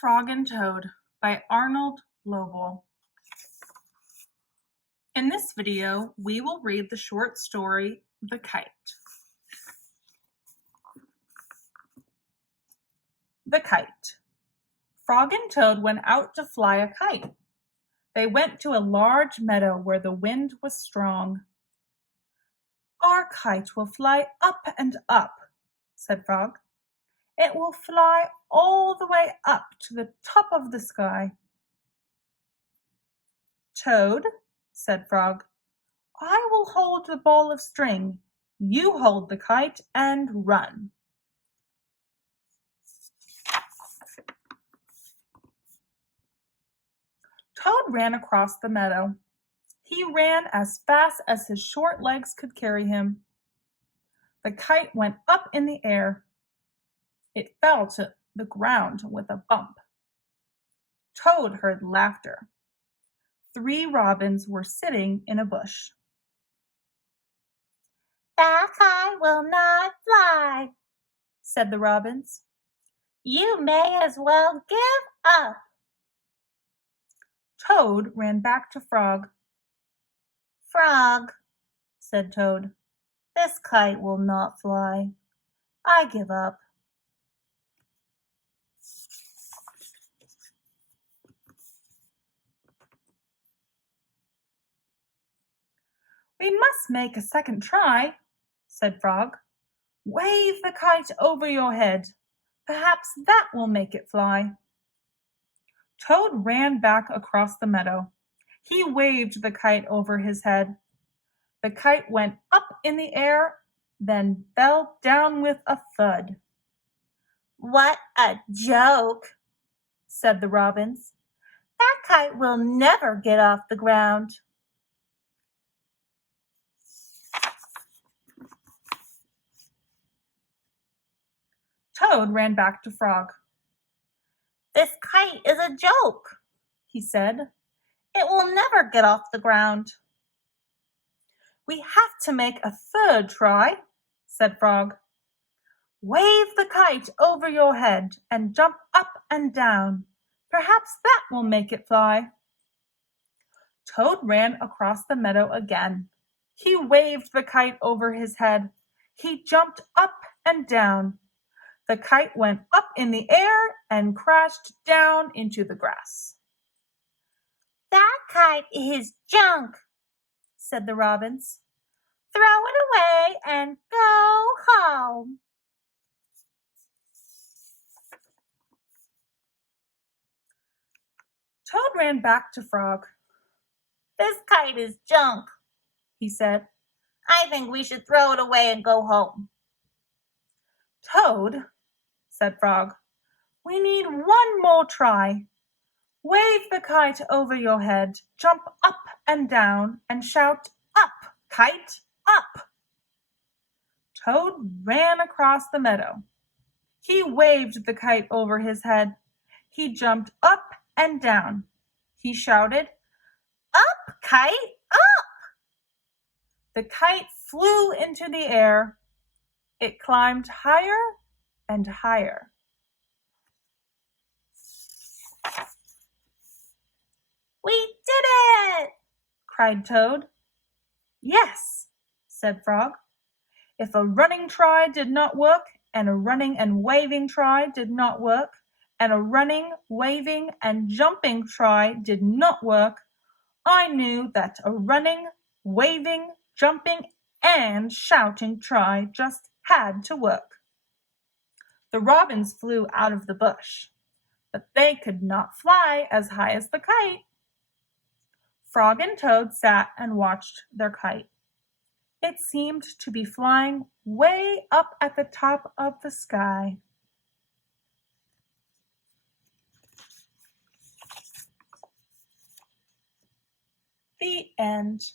Frog and Toad by Arnold Lobel. In this video, we will read the short story, The Kite. The Kite. Frog and Toad went out to fly a kite. They went to a large meadow where the wind was strong. "Our kite will fly up and up," said Frog. "It will fly all the way up to the top of the sky." "Toad," said Frog, "I will hold the ball of string. You hold the kite and run." Toad ran across the meadow. He ran as fast as his short legs could carry him. The kite went up in the air. It fell to the ground with a bump. Toad heard laughter. 3 robins were sitting in a bush. "That kite will not fly," said the robins. "You may as well give up." Toad ran back to Frog. "Frog," said Toad, "this kite will not fly. I give up." "We must make a second try," said Frog. "Wave the kite over your head. Perhaps that will make it fly." Toad ran back across the meadow. He waved the kite over his head. The kite went up in the air, then fell down with a thud. "What a joke," said the robins. "That kite will never get off the ground." Toad ran back to Frog. "This kite is a joke," he said. "It will never get off the ground." "We have to make a third try," said Frog. "Wave the kite over your head and jump up and down. Perhaps that will make it fly." Toad ran across the meadow again. He waved the kite over his head. He jumped up and down. The kite went up in the air and crashed down into the grass. "That kite is junk," said the robins. "Throw it away and go home." Toad ran back to Frog. "This kite is junk," he said. "I think we should throw it away and go home." "Toad," said Frog, "we need one more try. Wave the kite over your head, jump up and down, and shout, 'Up, kite, up!'" Toad ran across the meadow. He waved the kite over his head. He jumped up and down. He shouted, "Up, kite, up!" The kite flew into the air. It climbed higher and higher. "We did it!" cried Toad. "Yes," said Frog. "If a running try did not work, and a running and waving try did not work, and a running, waving, and jumping try did not work, I knew that a running, waving, jumping, and shouting try just had to work." The robins flew out of the bush, but they could not fly as high as the kite. Frog and Toad sat and watched their kite. It seemed to be flying way up at the top of the sky. The end.